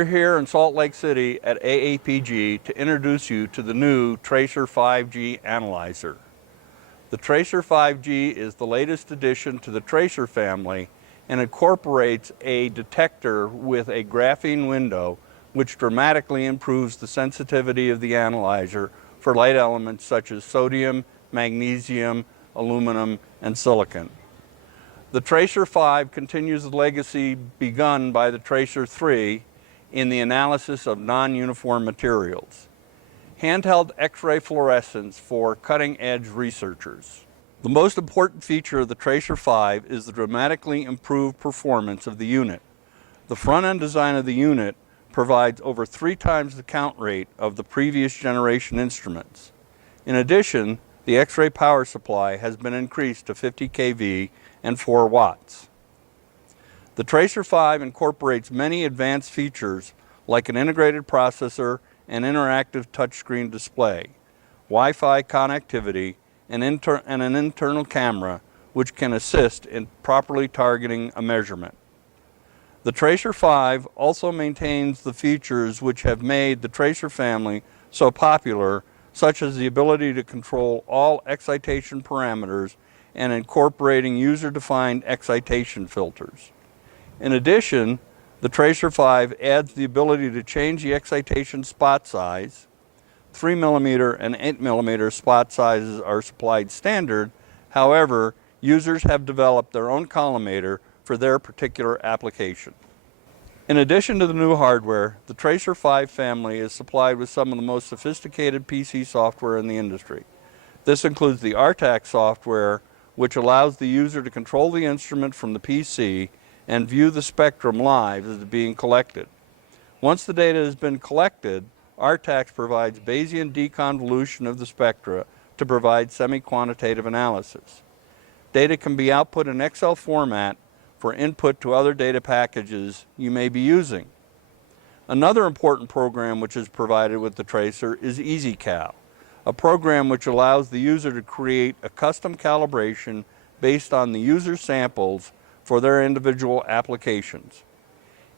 We're here in Salt Lake City at AAPG to introduce you to the new TRACER 5G analyzer. The TRACER 5G is the latest addition to the TRACER family and incorporates a detector with a graphene window which dramatically improves the sensitivity of the analyzer for light elements such as sodium, magnesium, aluminum, and silicon. The TRACER 5 continues the legacy begun by the TRACER 3 in the analysis of non-uniform materials. Handheld X-ray fluorescence for cutting-edge researchers. The most important feature of the TRACER 5 is the dramatically improved performance of the unit. The front-end design of the unit provides over 3 times the count rate of the previous generation instruments. In addition, the X-ray power supply has been increased to 50 kV and 4 watts. The TRACER 5 incorporates many advanced features like an integrated processor and interactive touchscreen display, Wi-Fi connectivity, and an internal camera which can assist in properly targeting a measurement. The TRACER 5 also maintains the features which have made the TRACER family so popular, such as the ability to control all excitation parameters and incorporating user-defined excitation filters. In addition, the TRACER 5 adds the ability to change the excitation spot size. 3mm and 8mm spot sizes are supplied standard. However, users have developed their own collimator for their particular application. In addition to the new hardware, the TRACER 5 family is supplied with some of the most sophisticated PC software in the industry. This includes the RTAC software, which allows the user to control the instrument from the PC and view the spectrum live as it's being collected. Once the data has been collected, RTAC provides Bayesian deconvolution of the spectra to provide semi-quantitative analysis. Data can be output in Excel format for input to other data packages you may be using. Another important program which is provided with the TRACER is EasyCal, a program which allows the user to create a custom calibration based on the user samples for their individual applications.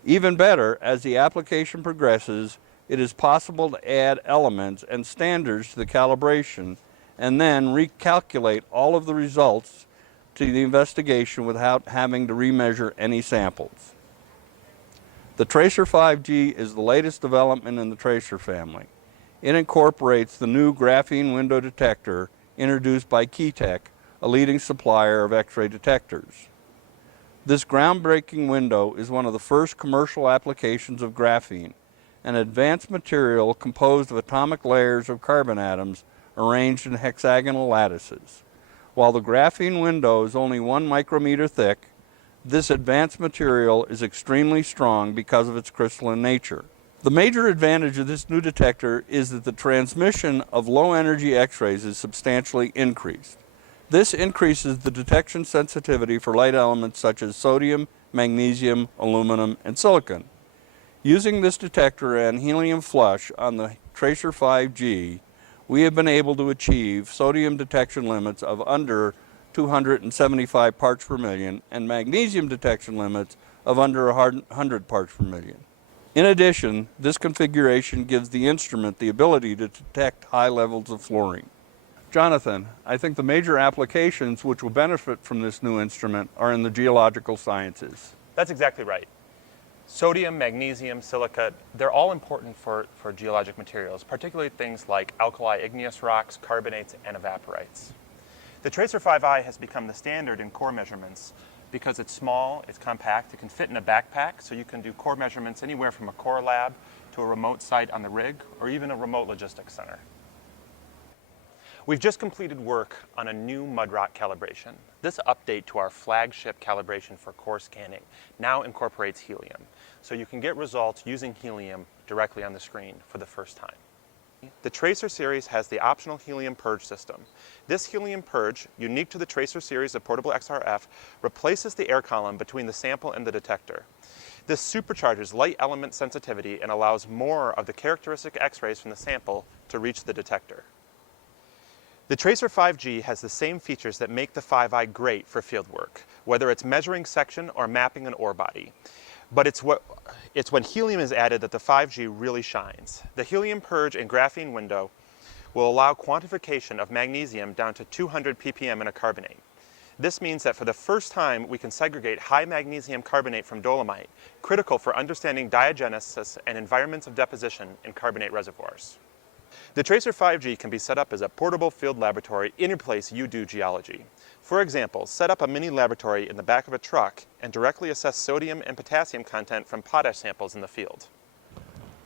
Even better, as the application progresses, it is possible to add elements and standards to the calibration and then recalculate all of the results to the investigation without having to remeasure any samples. The TRACER 5G is the latest development in the TRACER family. It incorporates the new graphene window detector introduced by Keytech, a leading supplier of X-ray detectors. This groundbreaking window is one of the first commercial applications of graphene, an advanced material composed of atomic layers of carbon atoms arranged in hexagonal lattices. While the graphene window is only 1 micrometer thick, this advanced material is extremely strong because of its crystalline nature. The major advantage of this new detector is that the transmission of low-energy X-rays is substantially increased. This increases the detection sensitivity for light elements such as sodium, magnesium, aluminum, and silicon. Using this detector and helium flush on the TRACER 5G, we have been able to achieve sodium detection limits of under 275 parts per million and magnesium detection limits of under 100 parts per million. In addition, this configuration gives the instrument the ability to detect high levels of fluorine. Jonathan, I think the major applications which will benefit from this new instrument are in the geological sciences. That's exactly right. Sodium, magnesium, silica, they're all important for geologic materials, particularly things like alkali igneous rocks, carbonates, and evaporites. The TRACER 5i has become the standard in core measurements because it's small, it's compact, it can fit in a backpack, so you can do core measurements anywhere from a core lab to a remote site on the rig, or even a remote logistics center. We've just completed work on a new mud rock calibration. This update to our flagship calibration for core scanning now incorporates helium, so you can get results using helium directly on the screen for the first time. The TRACER series has the optional helium purge system. This helium purge, unique to the TRACER series of portable XRF, replaces the air column between the sample and the detector. This supercharges light element sensitivity and allows more of the characteristic X-rays from the sample to reach the detector. The TRACER 5G has the same features that make the 5i great for fieldwork, whether it's measuring section or mapping an ore body. But it's when helium is added that the 5G really shines. The helium purge and graphene window will allow quantification of magnesium down to 200 ppm in a carbonate. This means that for the first time we can segregate high magnesium carbonate from dolomite, critical for understanding diagenesis and environments of deposition in carbonate reservoirs. The TRACER 5G can be set up as a portable field laboratory in your place you do geology. For example, set up a mini laboratory in the back of a truck and directly assess sodium and potassium content from potash samples in the field.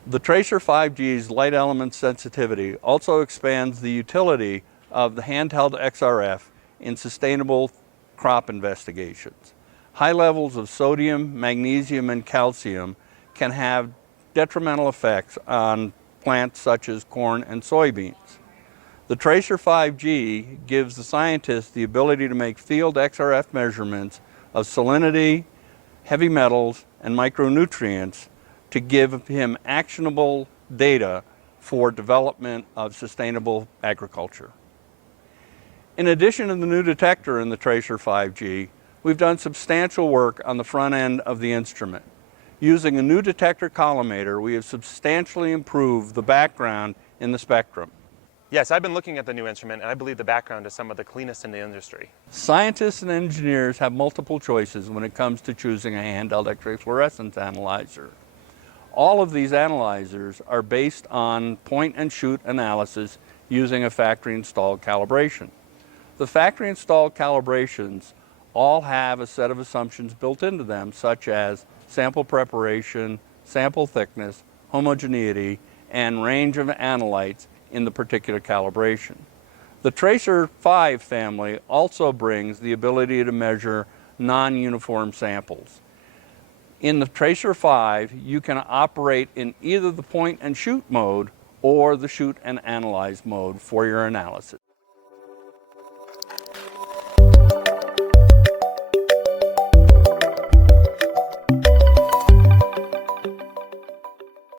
The TRACER 5G's light element sensitivity also expands the utility of the handheld XRF in sustainable crop investigations. High levels of sodium, magnesium, and calcium can have detrimental effects on plants such as corn and soybeans. The TRACER 5G gives the scientists the ability to make field XRF measurements of salinity, heavy metals, and micronutrients to give him actionable data for development of sustainable agriculture. In addition to the new detector in the TRACER 5G, we've done substantial work on the front end of the instrument. Using a new detector collimator, we have substantially improved the background in the spectrum. Yes, I've been looking at the new instrument and I believe the background is some of the cleanest in the industry. Scientists and engineers have multiple choices when it comes to choosing a handheld X-ray fluorescence analyzer. All of these analyzers are based on point-and-shoot analysis using a factory-installed calibration. The factory-installed calibrations all have a set of assumptions built into them, such as sample preparation, sample thickness, homogeneity, and range of analytes in the particular calibration. The TRACER 5 family also brings the ability to measure non-uniform samples. In the TRACER 5, you can operate in either the point-and-shoot mode or the shoot and analyze mode for your analysis.